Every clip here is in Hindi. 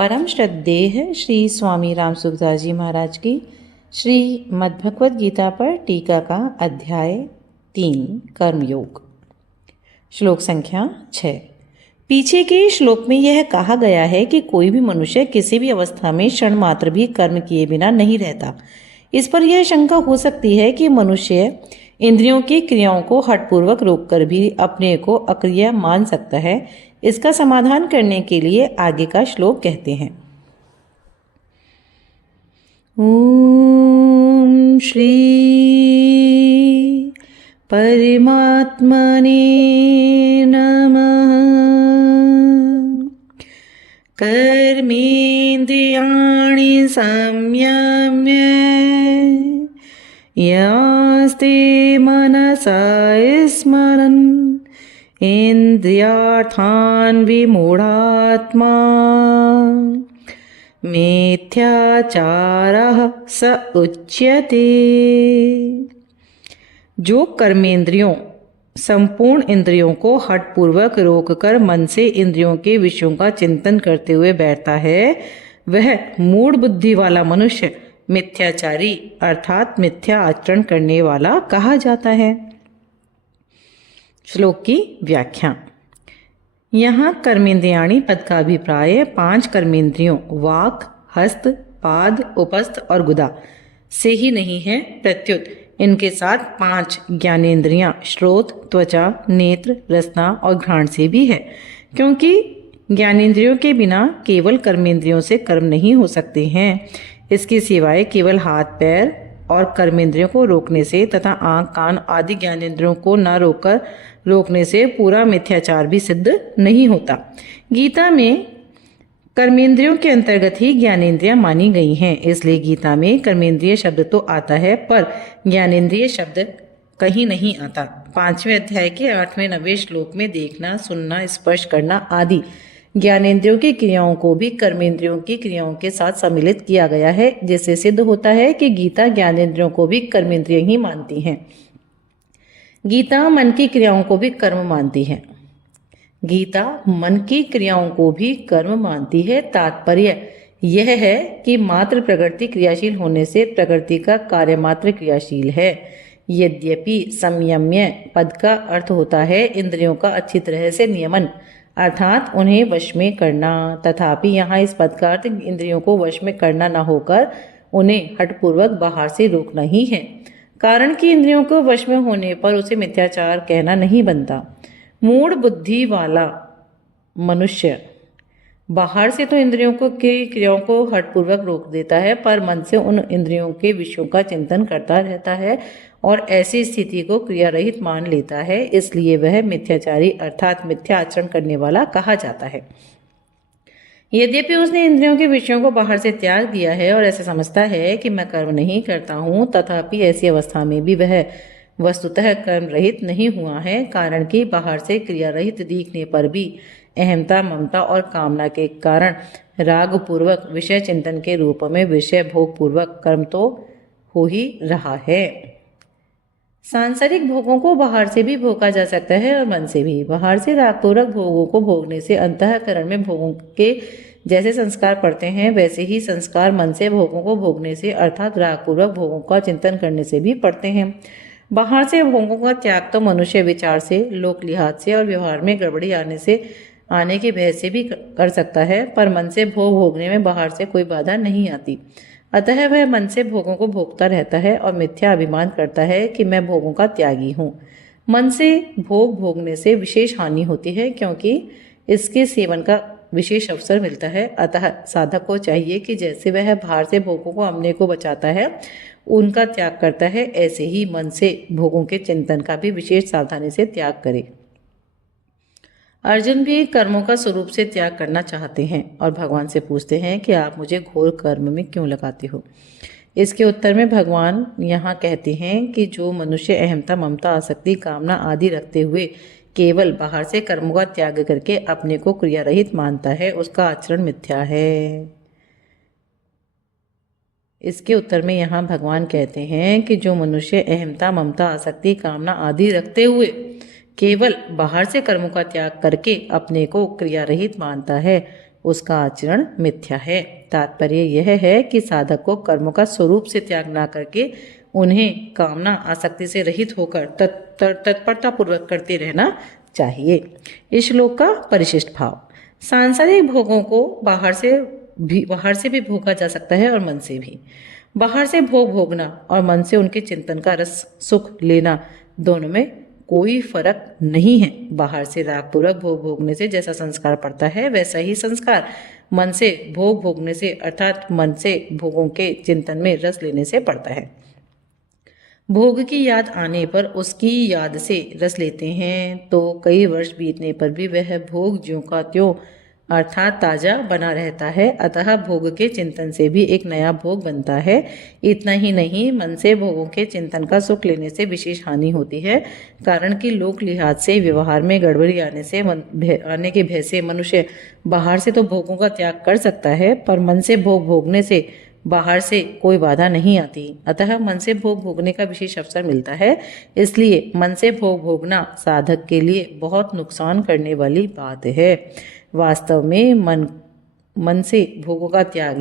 परम श्रद्धेय श्री स्वामी राम सुखदास जी महाराज की श्री मद्भगवत गीता पर टीका का अध्याय 3 कर्मयोग। श्लोक संख्या 6। पीछे के श्लोक में यह कहा गया है कि कोई भी मनुष्य किसी भी अवस्था में क्षण मात्र भी कर्म किए बिना नहीं रहता। इस पर यह शंका हो सकती है कि मनुष्य इंद्रियों की क्रियाओं को हठपूर्वक रोककर भी अपने को अक्रिय मान सकता है। इसका समाधान करने के लिए आगे का श्लोक कहते हैं। ओम श्री परमात्मने नमः। कर्मेन्द्रियाणि संयम्य यास्ते मनसा स्मरन् इन्द्रियार्थान् विमूढात्मा मिथ्याचारः स उच्यते। जो कर्मेंद्रियों संपूर्ण इंद्रियों को हठपूर्वक रोककर मन से इंद्रियों के विषयों का चिंतन करते हुए बैठता है, वह मूढ़ बुद्धि वाला मनुष्य मिथ्याचारी अर्थात मिथ्या आचरण करने वाला कहा जाता है। श्लोक की व्याख्या। यहाँ कर्मेंद्रियाणि पद का अभिप्राय 5 कर्मेंद्रियों वाक, हस्त, पाद, उपस्थ और गुदा से ही नहीं है, प्रत्युत इनके साथ 5 ज्ञानेंद्रियां श्रोत, त्वचा, नेत्र, रसना और घ्राण से भी है, क्योंकि ज्ञानेंद्रियों के बिना केवल कर्मेंद्रियों से कर्म नहीं हो सकते हैं। इसके सिवाय केवल हाथ पैर और कर्मेंद्रियों को रोकने से तथा आंख कान आदि ज्ञानेंद्रियों को न रोकने से पूरा मिथ्याचार भी सिद्ध नहीं होता। गीता में कर्मेंद्रियों के अंतर्गत ही ज्ञानेंद्रियां मानी गई हैं, इसलिए गीता में कर्मेंद्रिय शब्द तो आता है पर ज्ञानेंद्रिय शब्द कहीं नहीं आता। 5वें अध्याय के 8वें 9वें श्लोक में देखना, सुनना, स्पर्श करना आदि ज्ञानेंद्रियों की क्रियाओं को भी कर्मेंद्रियों की क्रियाओं के साथ सम्मिलित किया गया है, जिससे सिद्ध होता है कि गीता ज्ञानेंद्रियों को भी कर्मेंद्रिय ही मानती है। गीता मन की क्रियाओं को भी कर्म मानती है। गीता मन की क्रियाओं को भी कर्म मानती है। तात्पर्य यह है कि मात्र प्रकृति क्रियाशील होने से प्रकृति का कार्य मात्र क्रियाशील है। यद्यपि संयम्य पद का अर्थ होता है इंद्रियों का अच्छी तरह से नियमन अर्थात उन्हें वश में करना, तथापि यहाँ इस पद का अर्थ इंद्रियों को वश में करना न होकर उन्हें हठपूर्वक बाहर से रोकना ही है। कारण कि इंद्रियों को वश में होने पर उसे मिथ्याचार कहना नहीं बनता। मूढ़ बुद्धि वाला मनुष्य बाहर से तो इंद्रियों को की क्रियाओं को हठपूर्वक रोक देता है, पर मन से उन इंद्रियों के विषयों का चिंतन करता रहता है और ऐसी स्थिति को क्रिया रहित मान लेता है, इसलिए वह मिथ्याचारी अर्थात मिथ्या आचरण करने वाला कहा जाता है। यद्यपि उसने इंद्रियों के विषयों को बाहर से त्याग दिया है और ऐसा समझता है कि मैं कर्म नहीं करता हूँ, तथापि ऐसी अवस्था में भी वह वस्तुतः कर्म रहित नहीं हुआ है। कारण कि बाहर से क्रिया रहित दिखने पर भी अहमता, ममता और कामना के कारण राग पूर्वक विषय चिंतन के रूप में विषय भोग पूर्वक कर्म तो हो ही रहा है। सांसारिक भोगों को बाहर से भी भोगा जा सकता है और मन से भी। बाहर से रागपूर्वक भोगों को भोगने से अंतःकरण में भोगों के जैसे संस्कार पड़ते हैं, वैसे ही संस्कार मन से भोगों को भोगने से अर्थात रागपूर्वक भोगों का चिंतन करने से भी पड़ते हैं। बाहर से भोगों का त्याग तो मनुष्य विचार से, लोक लिहाज से और व्यवहार में गड़बड़ी आने के भय से भी कर सकता है, पर मन से भोग भोगने में बाहर से कोई बाधा नहीं आती। अतः वह मन से भोगों को भोगता रहता है और मिथ्या अभिमान करता है कि मैं भोगों का त्यागी हूँ। मन से भोग भोगने से विशेष हानि होती है, क्योंकि इसके सेवन का विशेष अवसर मिलता है। अतः साधक को चाहिए कि जैसे वह बाहर से भोगों को अपने को बचाता है, उनका त्याग करता है, ऐसे ही मन से भोगों के चिंतन का भी विशेष सावधानी से त्याग करे। अर्जुन भी कर्मों का स्वरूप से त्याग करना चाहते हैं और भगवान से पूछते हैं कि आप मुझे घोर कर्म में क्यों लगाते हो। इसके उत्तर में भगवान यहाँ कहते हैं कि जो मनुष्य अहमता, ममता, आसक्ति, कामना आदि रखते हुए केवल बाहर से कर्मों का त्याग करके अपने को क्रिया रहित मानता है, उसका आचरण मिथ्या है। इसके उत्तर में यहाँ भगवान कहते हैं कि जो मनुष्य अहमता, ममता, आसक्ति, कामना आदि रखते हुए केवल बाहर से कर्मों का त्याग करके अपने को क्रिया रहित मानता है, उसका आचरण मिथ्या है। तात्पर्य यह है कि साधक को कर्मों का स्वरूप से त्याग ना करके उन्हें कामना आसक्ति से रहित होकर तत्परता पूर्वक करते रहना चाहिए। इस श्लोक का परिशिष्ट भाव। सांसारिक भोगों को बाहर से भी भोगा जा सकता है और मन से भी। बाहर से भोग भोगना और मन से उनके चिंतन का रस सुख लेना, दोनों में कोई फर्क नहीं है। बाहर से रागपूर्वक भोग भोगने से जैसा संस्कार पड़ता है वैसा ही संस्कार मन से भोग भोगने से अर्थात मन से भोगों के चिंतन में रस लेने से पड़ता है। भोग की याद आने पर उसकी याद से रस लेते हैं तो कई वर्ष बीतने पर भी वह भोग ज्यों का त्यों अर्थात ताजा बना रहता है। अतः भोग के चिंतन से भी एक नया भोग बनता है। इतना ही नहीं, मन से भोगों के चिंतन का सुख लेने से विशेष हानि होती है, कारण कि लोक लिहाज से व्यवहार में गड़बड़ी आने के भय से मनुष्य बाहर से तो भोगों का त्याग कर सकता है, पर मन से भोग भोगने से बाहर से कोई बाधा नहीं आती। अतः मन से भोग भोगने का विशेष अवसर मिलता है। इसलिए मन से भोग भोगना साधक के लिए बहुत नुकसान करने वाली बात है। वास्तव में मन से भोगों का त्याग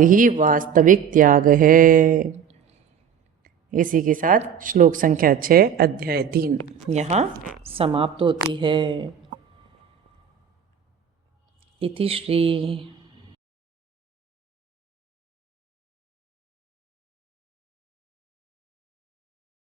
ही वास्तविक त्याग है। इसी के साथ श्लोक संख्या 6 अध्याय 3 यहाँ समाप्त होती है। इति श्री